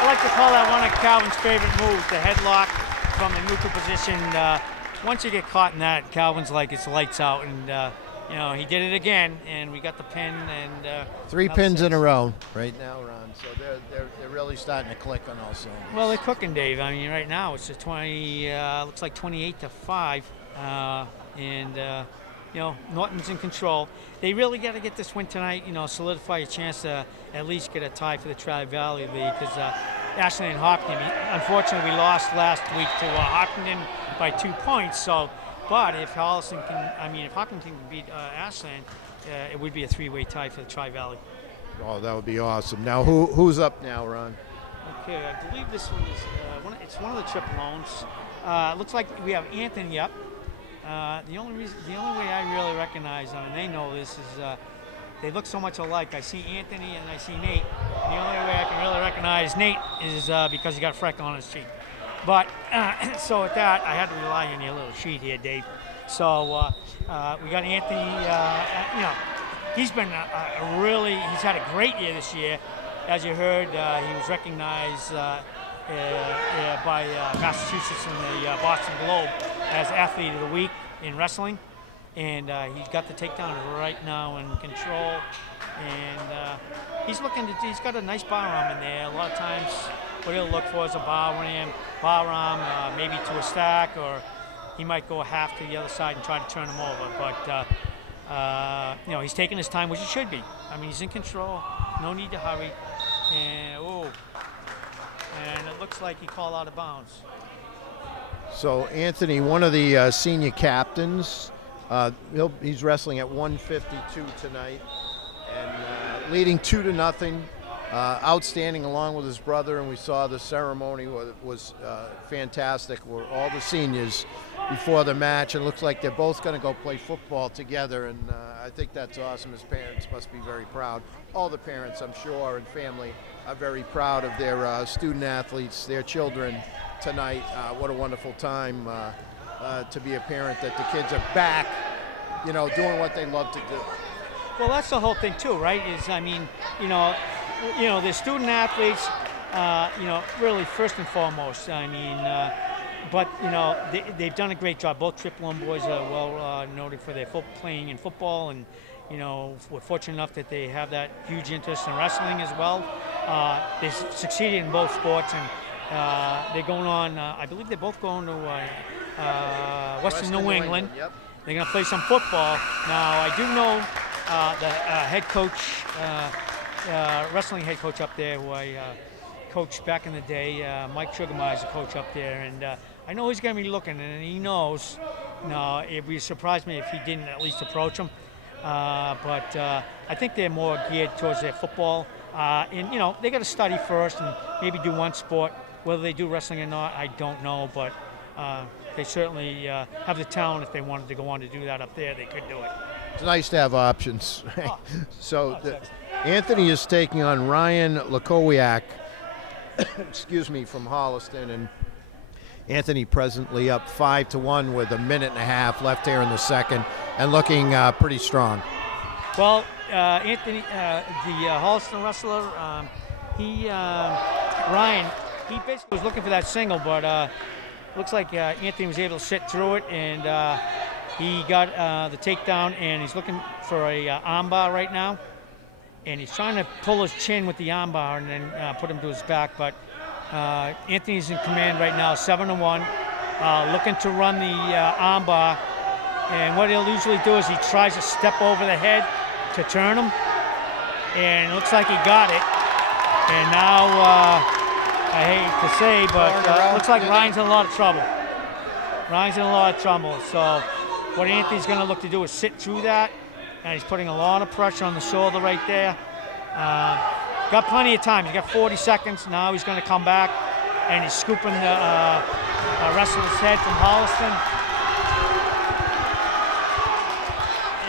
I like to call that one of Calvin's favorite moves, the headlock from the neutral position. Once you get caught in that, Calvin's like it's lights out, and he did it again, and we got the pin. And 3 pins in a row right now, Ron. So they're really starting to click on all cylinders. Well, they're cooking, Dave. I mean, right now it's a 20. Looks like 28-5, and Norton's in control. They really got to get this win tonight, solidify a chance to at least get a tie for the Tri-Valley League, because Ashland and Hopkins, unfortunately, we lost last week to Hopkins by 2 points. So, but if Hopkins can beat Ashland, it would be a 3-way tie for the Tri-Valley. Oh, that would be awesome. Now, who's up now, Ron? Okay, I believe this one is it's one of the triple loans. Looks like we have Anthony up. The only way I really recognize them, and they know this, is they look so much alike. I see Anthony and I see Nate. And the only way I can really recognize Nate is because he got a freckle on his cheek. But so with that, I had to rely on your little sheet here, Dave. So we got Anthony. He's been he's had a great year this year. As you heard, he was recognized by Massachusetts in the Boston Globe as Athlete of the Week in wrestling, and he's got the takedown right now in control, and he's got a nice bar arm in there. A lot of times what he'll look for is a bar arm, maybe to a stack, or he might go a half to the other side and try to turn him over, but he's taking his time, which he should be. I mean, he's in control. No need to hurry. And it looks like he called out of bounds. So Anthony, one of the senior captains, he's wrestling at 152 tonight, and leading 2-0. Outstanding along with his brother, and we saw the ceremony was fantastic. Where all the seniors before the match, and it looks like they're both going to go play football together, and I think that's awesome. His parents must be very proud. All the parents, I'm sure, and family are very proud of their student athletes, their children tonight. What a wonderful time to be a parent, that the kids are back, doing what they love to do. Well, that's the whole thing too, right? The student athletes, really first and foremost. But they've done a great job. Both Triple M boys are well noted for their playing in football, and we're fortunate enough that they have that huge interest in wrestling as well. They succeeded in both sports, and they're going on. I believe they're both going to Western New England. Yep. They're going to play some football. Now, I do know the head coach, wrestling head coach up there, who I coached back in the day. Mike Sugarmeyer is the coach up there, and I know he's going to be looking, and he knows. No, it would surprise me if he didn't at least approach him. But I think they're more geared towards their football. And they got to study first and maybe do one sport. Whether they do wrestling or not, I don't know. But they certainly have the talent. If they wanted to go on to do that up there, they could do it. It's nice to have options. Anthony is taking on Ryan Lakowiak, from Holliston, and Anthony presently up 5-1 with a minute and a half left here in the second, and looking pretty strong. Well, Anthony, the Holliston wrestler, Ryan, he basically was looking for that single, but looks like Anthony was able to sit through it, and he got the takedown, and he's looking for a armbar right now, and he's trying to pull his chin with the armbar and then put him to his back, but Anthony's in command right now, 7-1, looking to run the armbar, and what he'll usually do is he tries to step over the head to turn him, and it looks like he got it, and now I hate to say, but looks like Ryan's in a lot of trouble. So what Anthony's going to look to do is sit through that, and he's putting a lot of pressure on the shoulder right there. Got plenty of time. He's got 40 seconds. Now he's going to come back, and he's scooping the wrestler's head from Holliston.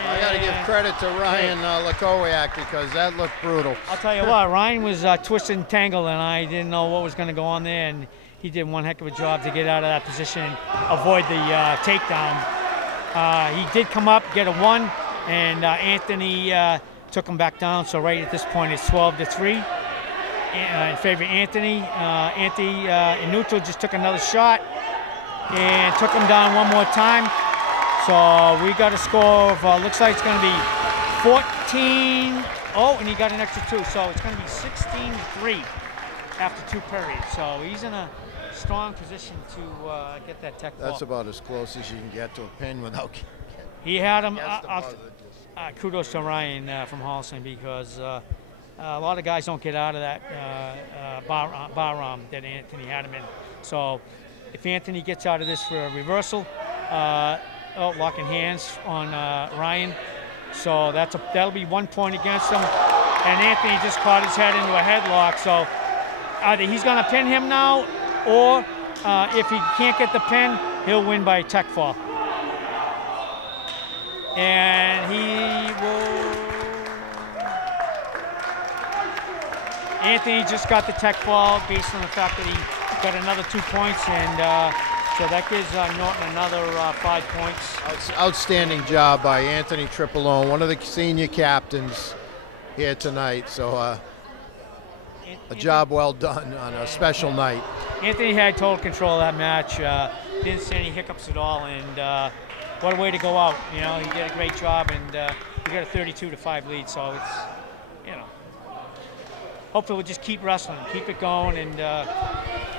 I got to give credit to Ryan Lakowiak, because that looked brutal. I'll tell you what, Ryan was twisted and tangled, and I didn't know what was going to go on there, and he did one heck of a job to get out of that position and avoid the takedown. He did come up, get a 1, and Anthony took him back down, so right at this point it's 12-3 in favor of Anthony. Anthony in neutral just took another shot and took him down one more time. So we got a score of, looks like it's going to be 14. Oh, and he got an extra 2, so it's going to be 16-3 after 2 periods. So he's in a strong position to get that tech ball. That's about as close as you can get to a pin without getting. He had him. Kudos to Ryan from Holliston, because a lot of guys don't get out of that bar arm that Anthony had him in. So if Anthony gets out of this for a reversal, locking hands on Ryan, so that'll be 1 point against him. And Anthony just caught his head into a headlock. So either he's going to pin him now, or if he can't get the pin, he'll win by a tech fall. And he will. Anthony just got the tech fall based on the fact that he got another 2 points, and so that gives Norton another 5 points. Outstanding job by Anthony Tripolone, one of the senior captains here tonight. So a job well done on a special night. Anthony had total control of that match. Didn't see any hiccups at all, and what a way to go out. He did a great job, and we got a 32-5 lead. So it's, hopefully we'll just keep wrestling, keep it going, and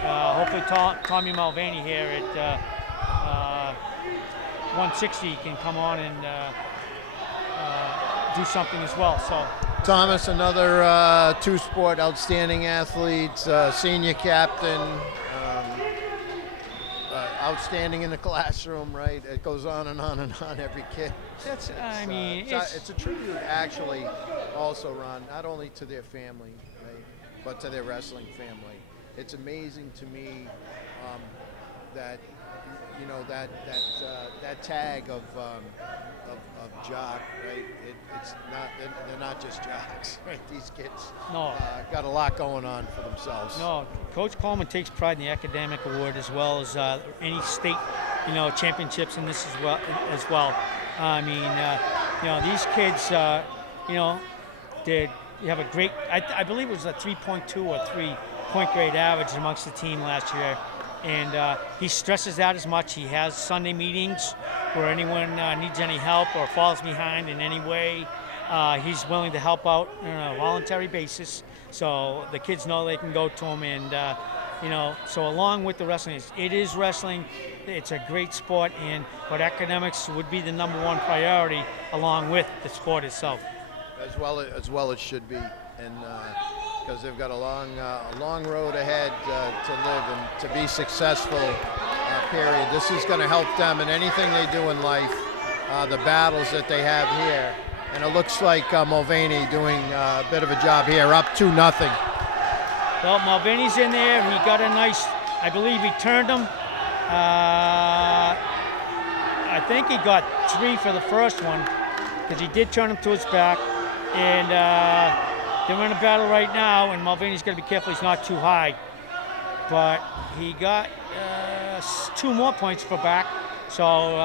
hopefully Tommy Mulvaney here at 160 can come on and do something as well. So Thomas, another two-sport outstanding athlete, senior captain, outstanding in the classroom, right? It goes on and on and on, every kid. That's, I mean, It's a tribute, actually, also, Ron, not only to their family, right, but to their wrestling family. It's amazing to me that, you know, that tag of jock, right? It's not, they're not just jocks, right? These kids got a lot going on for themselves. No, Coach Coleman takes pride in the academic award as well as any state, championships in this as well. I mean, these kids, you have a great. I believe it was a 3.2 or 3-point grade average amongst the team last year. And he stresses that as much. He has Sunday meetings where anyone needs any help or falls behind in any way. He's willing to help out on a voluntary basis, so the kids know they can go to him. And so along with the wrestling, it is wrestling. It's a great sport, but academics would be the number one priority along with the sport itself. As well it should be, and because they've got a long road ahead to live and to be successful. Period. This is going to help them in anything they do in life. The battles that they have here, and it looks like Mulvaney doing a bit of a job here, up 2-0. Well, Mulvaney's in there. He got a nice. I believe he turned him. I think he got 3 for the first one because he did turn him to his back. And they're in a battle right now, and Mulvaney's got to be careful he's not too high. But he got 2 more points for back. So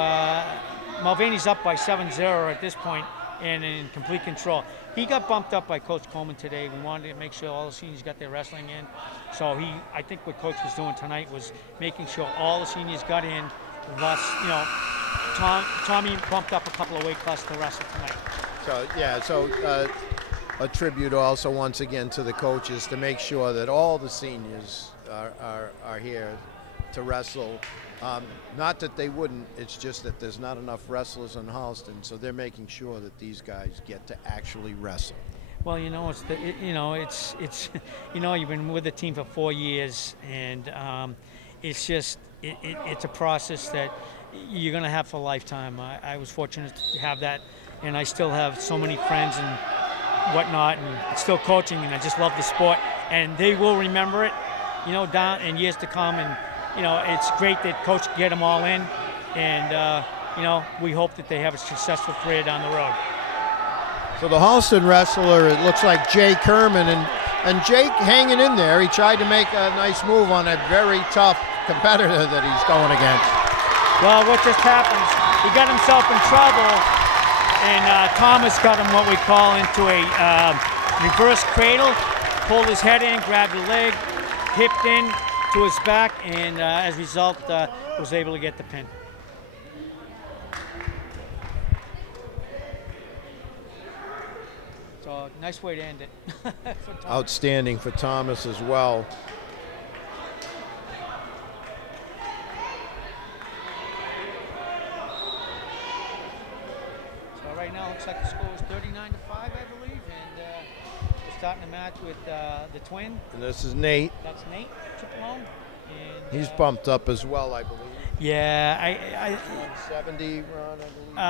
Mulvaney's up by 7-0 at this point and in complete control. He got bumped up by Coach Coleman today. We wanted to make sure all the seniors got their wrestling in. So I think what Coach was doing tonight was making sure all the seniors got in. Thus, Tommy bumped up a couple of weight classes to wrestle tonight. So a tribute also once again to the coaches to make sure that all the seniors are here to wrestle. Not that they wouldn't, it's just that there's not enough wrestlers in Holliston, so they're making sure that these guys get to actually wrestle. Well, you've been with the team for 4 years, and it's just it's a process that you're going to have for a lifetime. I was fortunate to have that, and I still have so many friends and whatnot, and still coaching, and I just love the sport, and they will remember it, down in years to come. And it's great that Coach get them all in, and we hope that they have a successful career down the road. So the Holliston wrestler, it looks like Jake Herman, and Jake hanging in there. He tried to make a nice move on a very tough competitor that he's going against. Well, what just happened, he got himself in trouble, and Thomas got him what we call into a reverse cradle, pulled his head in, grabbed the leg, hipped in to his back, and as a result was able to get the pin. So nice way to end it. Outstanding for Thomas as well. So right now it looks like the score is 39-5, I believe, and we're starting the match with the twin. And this is Nate. That's Nate Cipollone. He's bumped up as well, I believe. Yeah, I 170, Ron, I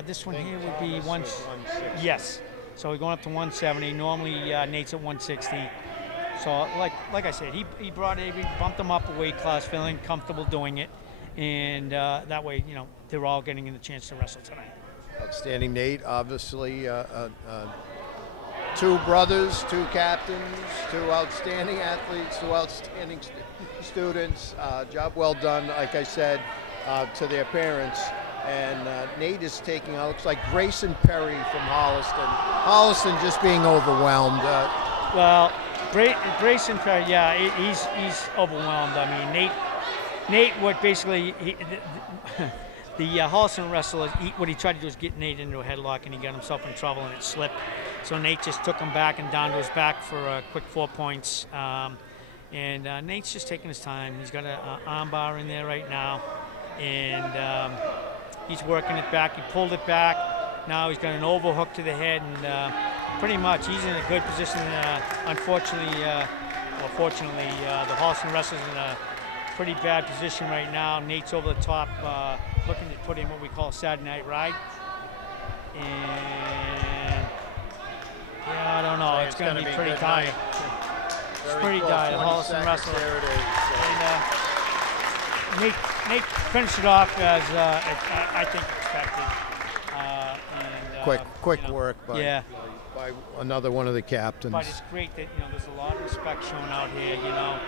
believe. this one here would be Thomas was 160. Yes. So we're going up to 170. Normally Nate's at 160. So like I said, he brought Avery, bumped him up a weight class, feeling comfortable doing it, and that way, they're all getting the chance to wrestle tonight. Outstanding, Nate. Obviously, 2 brothers, 2 captains, 2 outstanding athletes, 2 outstanding students. Job well done, like I said, to their parents. And Nate is taking, looks like Grayson Perry from Holliston. Holliston just being overwhelmed. Well, Grayson Perry, yeah, he's overwhelmed. I mean, Nate, what basically the Holliston wrestler, what he tried to do is get Nate into a headlock, and he got himself in trouble, and it slipped. So Nate just took him back and down to his back for a quick 4 points. And Nate's just taking his time. He's got an arm bar in there right now, and he's working it back. He pulled it back. Now he's got an overhook to the head, and Pretty much. He's in a good position. Unfortunately, or fortunately, the Holliston wrestlers in a pretty bad position right now. Nate's over the top, looking to put in what we call a Saturday Night Ride. And yeah, I don't know. It's going to be pretty tight. It's pretty tight. The Holliston wrestler. There it is. And Nate finished it off as I think expected. Quick you know, work by another one of the captains. But it's great that there's a lot of respect shown out here. Norton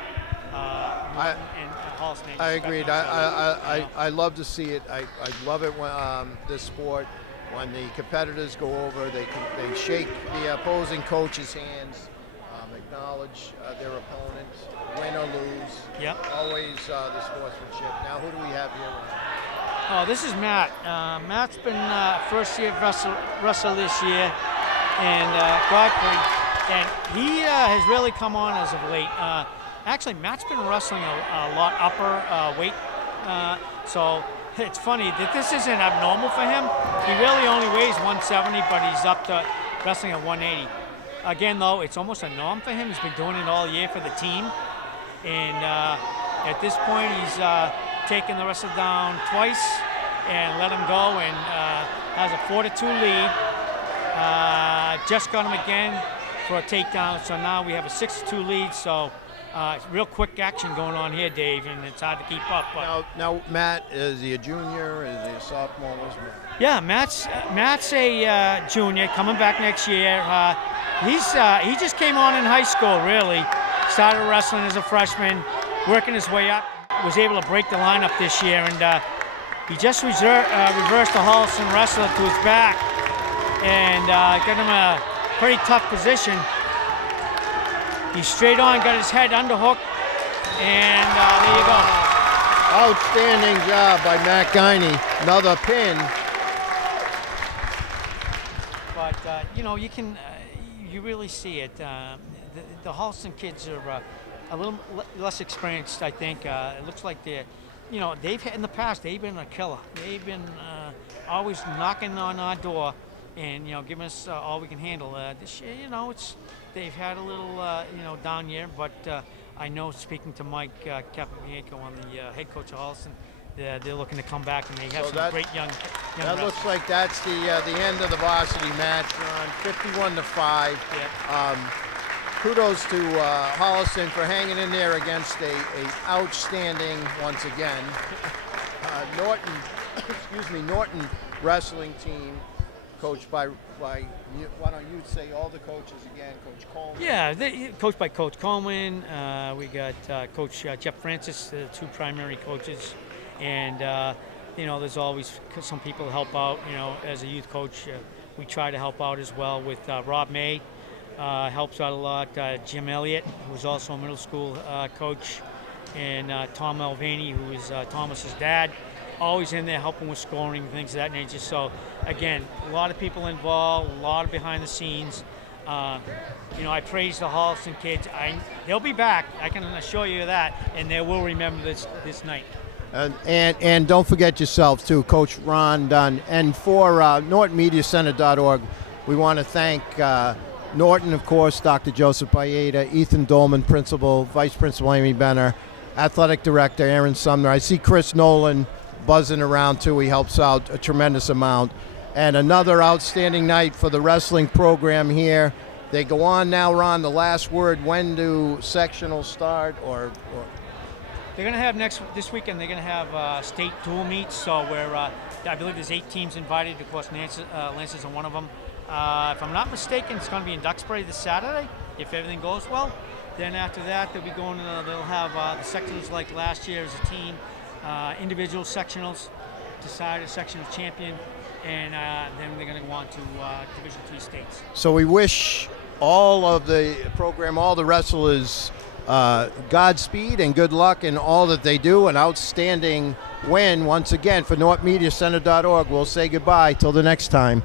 and Holliston. I agreed. I love to see it. I love it when this sport, when the competitors go over, they shake the opposing coach's hands, acknowledge their opponent, win or lose. Yep. Always the sportsmanship. Now, who do we have here? Oh, this is Matt. Matt's been first-year wrestler this year, and Godfrey, and he has really come on as of late. Actually, Matt's been wrestling a lot upper weight, so it's funny that this isn't abnormal for him. He really only weighs 170, but he's up to wrestling at 180. Again, though, it's almost a norm for him. He's been doing it all year for the team, and at this point, he's taken the wrestler down twice and let him go, and has a 4-2 lead. Just got him again for a takedown, so now we have a 6-2 lead. So real quick action going on here, Dave, and it's hard to keep up. But now, Matt, is he a junior? Is he a sophomore? yeah, Matt's a junior coming back next year. He just came on in high school, really. Started wrestling as a freshman, working his way up. Was able to break the lineup this year, and he just reversed the Holliston wrestler to his back and got him a pretty tough position. He straight on, got his head underhook, and there you go. Outstanding job by Matt Guiney. Another pin. But you really see it. The Holliston kids are a little less experienced, I think. It looks like they've in the past they've been a killer. They've been always knocking on our door and giving us all we can handle. This year, they've had a little down year, but I know, speaking to Mike Capobianco, on the head coach of Holliston, they're looking to come back, and they have some great young That wrestlers. looks like that's the end of the varsity match, Ron. 51-5. Yeah. Kudos to Holliston for hanging in there against a outstanding, once again, Norton wrestling team, coached by why don't you say all the coaches again? Coach Coleman. Yeah, coached by Coach Coleman. We got Coach Jeff Francis, the two primary coaches, and there's always some people who help out. As a youth coach, we try to help out as well with Rob May. Helps out a lot. Jim Elliott, who was also a middle school coach, and Tom Mulvaney, who is Thomas's dad, always in there helping with scoring and things of that nature. So again, a lot of people involved, a lot of behind the scenes. I praise the Holliston kids. They'll be back, I can assure you that, and they will remember this night. And don't forget yourself too, Coach Ron Dunn. And for NortonMediaCenter.org, we want to thank Norton, of course, Dr. Joseph Paeta, Ethan Dolman, Principal, Vice Principal Amy Benner, Athletic Director Aaron Sumner. I see Chris Nolan buzzing around too. He helps out a tremendous amount. And another outstanding night for the wrestling program here. They go on now, Ron, the last word. When do sectionals start? Or They're going to have this weekend, they're going to have state dual meets. So I believe there's 8 teams invited. Of course, Lance's on one of them. If I'm not mistaken, it's going to be in Duxbury this Saturday, if everything goes well. Then after that, they'll have the sectionals like last year as a team, individual sectionals, decide a sectional champion, and then they're going to go on to Division III states. So we wish all of the program, all the wrestlers, Godspeed and good luck in all that they do. An outstanding win once again for NortonMediaCenter.org. We'll say goodbye till the next time.